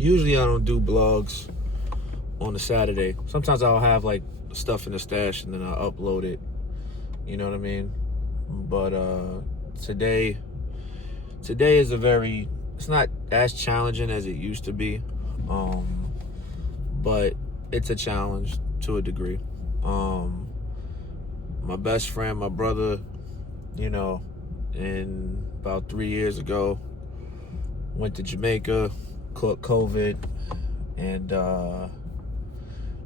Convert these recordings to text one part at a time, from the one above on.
Usually I don't do blogs on a Saturday. Sometimes I'll have like stuff in the stash and then I'll upload it. You know what I mean? But today is it's not as challenging as it used to be. But it's a challenge to a degree. My best friend, my brother, in about 3 years ago, went to Jamaica, caught COVID, and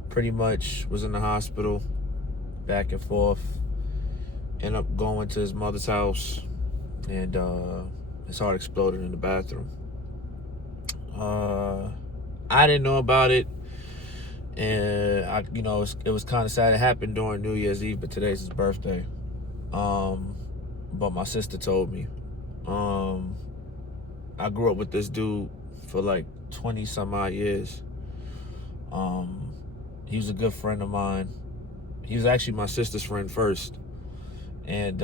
pretty much was in the hospital, back and forth. Ended up going to his mother's house, and his heart exploded in the bathroom. I didn't know about it, and it was kind of sad. It happened during New Year's Eve, but today's his birthday. But my sister told me. I grew up with this dude for like 20 some odd years. He was a good friend of mine. He was actually my sister's friend first. And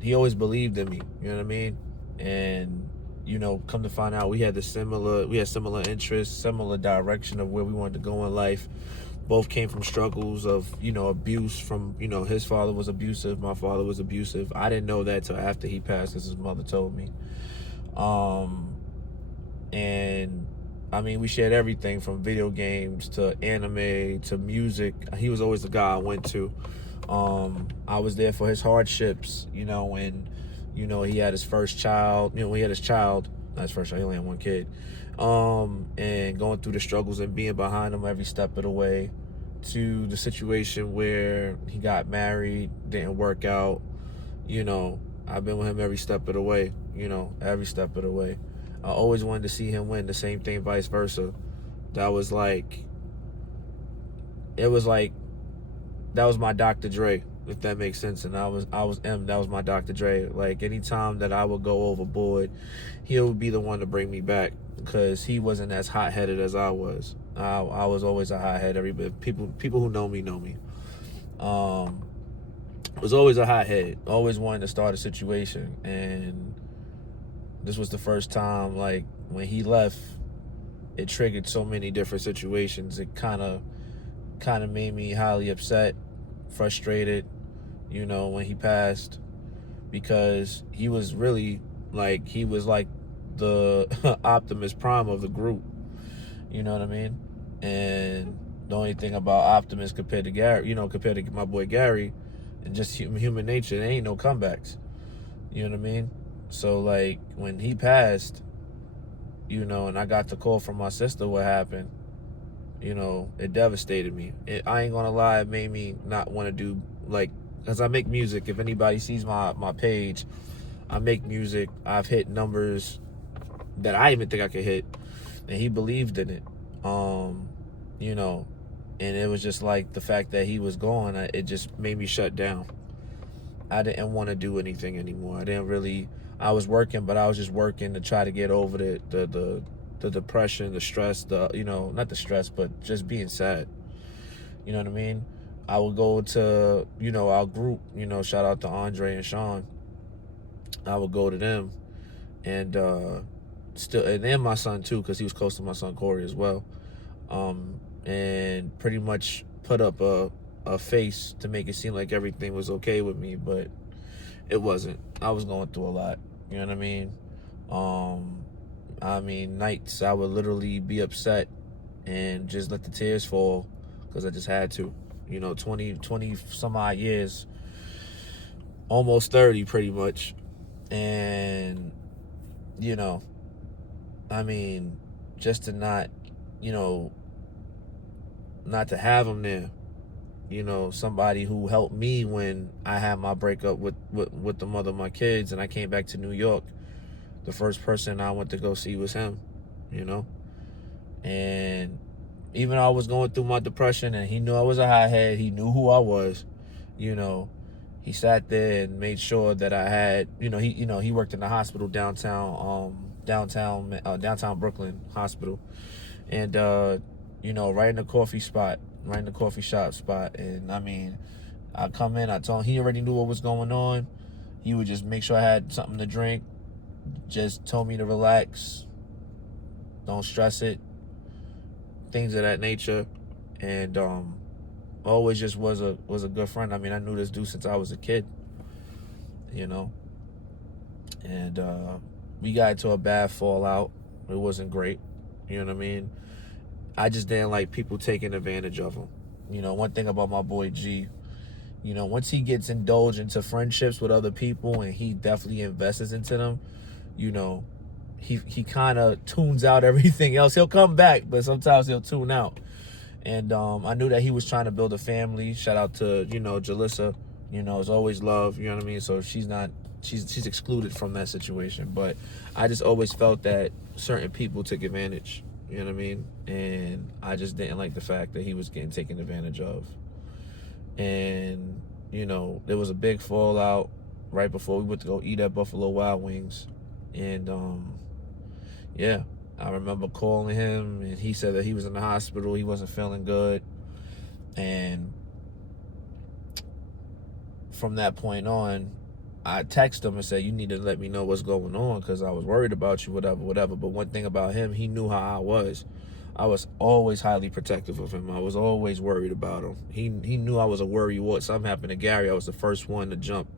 he always believed in me, you know what I mean? And, come to find out we had similar interests, similar direction of where we wanted to go in life. Both came from struggles of, abuse from, his father was abusive, my father was abusive. I didn't know that till after he passed, because his mother told me. And I mean, we shared everything from video games to anime to music. He was always the guy I went to. I was there for his hardships, when, he had his first child, when he had his child, not his first child, he only had one kid. And going through the struggles and being behind him every step of the way, to the situation where he got married, didn't work out. I've been with him every step of the way, every step of the way. I always wanted to see him win. The same thing, vice versa. That was my Dr. Dre, if that makes sense. And I was M. That was my Dr. Dre. Like, anytime that I would go overboard, he would be the one to bring me back, because he wasn't as hot-headed as I was. I was always a hothead. People who know me know me. Was always a hothead. Always wanted to start a situation, and this was the first time, like, when he left, it triggered so many different situations. It kind of made me highly upset, frustrated, when he passed, because he was really he was like the Optimus Prime of the group. You know what I mean? And the only thing about Optimus compared to Gary, compared to my boy Gary, and just human nature, there ain't no comebacks. You know what I mean? So, like, when he passed, and I got the call from my sister what happened, it devastated me. I ain't gonna lie, it made me not want to do, because I make music. If anybody sees my page, I make music. I've hit numbers that I even think I could hit, and he believed in it. And it was just like the fact that he was gone, it just made me shut down. I didn't want to do anything anymore. I was working, but I was just working to try to get over the depression, the stress, not the stress, but just being sad. You know what I mean? I would go to, our group, shout out to Andre and Sean. I would go to them, and and my son too, because he was close to my son Corey as well. And pretty much put up a face to make it seem like everything was okay with me, but it wasn't. I was going through a lot. You know what I mean? Nights I would literally be upset and just let the tears fall, because I just had to. 20 some odd years, almost 30 pretty much. And, I mean, just to not to have him there. Somebody who helped me when I had my breakup with the mother of my kids, and I came back to New York. The first person I went to go see was him, And even though I was going through my depression, and he knew I was a hothead, he knew who I was, he sat there and made sure that I had, he worked in the hospital downtown Brooklyn hospital. And, right in the coffee shop spot. And I mean, I come in, I told him, he already knew what was going on. He would just make sure I had something to drink, just told me to relax, don't stress it, things of that nature, and always just was a good friend. I mean, I knew this dude since I was a kid, you know, and we got into a bad fallout. It wasn't great, you know what I mean. I just didn't like people taking advantage of him. You know, one thing about my boy G, you know, once he gets indulged into friendships with other people and he definitely invests into them, you know, he kind of tunes out everything else. He'll come back, but sometimes he'll tune out. And I knew that he was trying to build a family. Shout out to, you know, Jalissa. You know, it's always love, you know what I mean? So she's excluded from that situation. But I just always felt that certain people took advantage, you know what I mean? And I just didn't like the fact that he was getting taken advantage of. And, you know, there was a big fallout right before we went to go eat at Buffalo Wild Wings. And, yeah, I remember calling him, and he said that he was in the hospital. He wasn't feeling good. And from that point on, I texted him and said, you need to let me know what's going on because I was worried about you, whatever. But one thing about him, he knew how I was. I was always highly protective of him. I was always worried about him. He knew I was a worry. What something happened to Gary, I was the first one to jump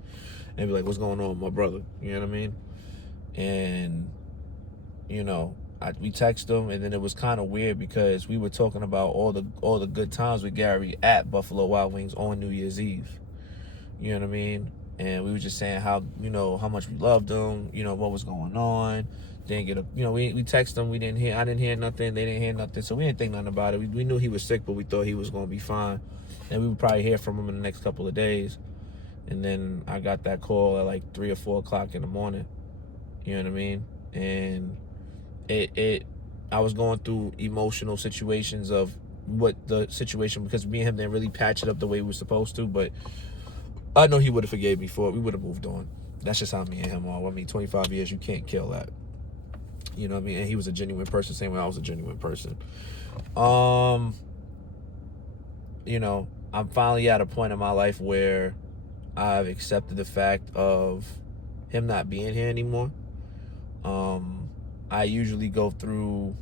and be like, what's going on with my brother? You know what I mean? And, you know, we texted him, and then it was kind of weird because we were talking about all the good times with Gary at Buffalo Wild Wings on New Year's Eve. You know what I mean? And we were just saying how, you know, how much we loved him, you know, what was going on. Didn't get you know, we texted him, I didn't hear nothing, they didn't hear nothing, so we didn't think nothing about it. We knew he was sick, but we thought he was going to be fine. And we would probably hear from him in the next couple of days. And then I got that call at like 3 or 4 o'clock in the morning. You know what I mean? And I was going through emotional situations of what the situation, because me and him didn't really patch it up the way we were supposed to, but I know he would have forgave me for it. We would have moved on. That's just how me and him are. I mean, 25 years, you can't kill that. You know what I mean? And he was a genuine person, same way I was a genuine person. You know, I'm finally at a point in my life where I've accepted the fact of him not being here anymore. I usually go through,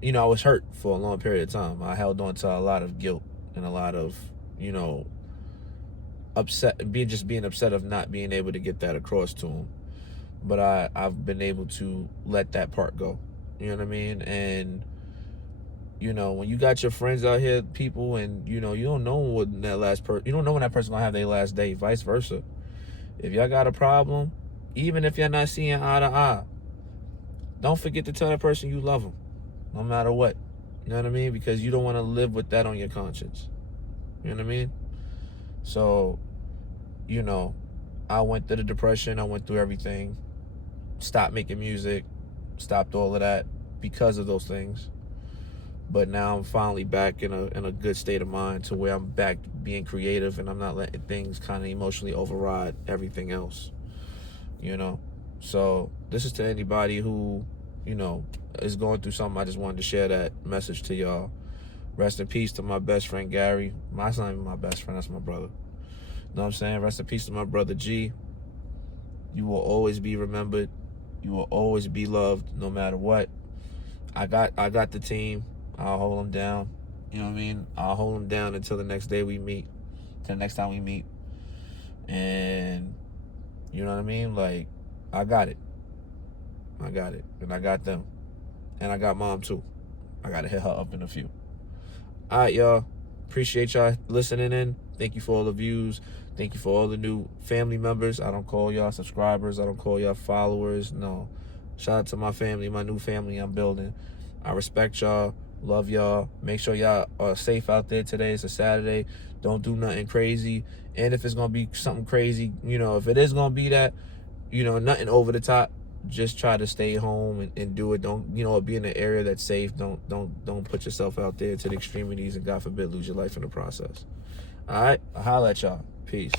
you know, I was hurt for a long period of time. I held on to a lot of guilt and a lot of, you know, being upset of not being able to get that across to him. But I've been able to let that part go. You know what I mean? And, you know, when you got your friends out here, people, and, you know, you don't know what you don't know when that person's gonna have their last day, vice versa. If y'all got a problem, even if you're not seeing eye to eye, don't forget to tell that person you love them, no matter what. You know what I mean? Because you don't want to live with that on your conscience. You know what I mean? So, you know, I went through the depression. I went through everything. Stopped making music. Stopped all of that because of those things. But now I'm finally back in a good state of mind to where I'm back being creative, and I'm not letting things kind of emotionally override everything else. You know? So this is to anybody who, you know, is going through something. I just wanted to share that message to y'all. Rest in peace to my best friend, Gary. That's not even my best friend. That's my brother. You know what I'm saying? Rest in peace to my brother, G. You will always be remembered. You will always be loved, no matter what. I got the team. I'll hold them down. You know what I mean? I'll hold them down until the next day we meet. Till the next time we meet. And, you know what I mean? Like, I got it. And I got them. And I got mom, too. I got to hit her up in a few. All right, y'all. Appreciate y'all listening in. Thank you for all the views. Thank you for all the new family members. I don't call y'all subscribers. I don't call y'all followers. No. Shout out to my family, my new family I'm building. I respect y'all. Love y'all. Make sure y'all are safe out there today. It's a Saturday. Don't do nothing crazy. And if it's going to be something crazy, you know, if it is going to be that, you know, nothing over the top, just try to stay home and do it. Don't, you know, be in an area that's safe. Don't put yourself out there to the extremities and, God forbid, lose your life in the process. All right? I'll holler at y'all. Peace.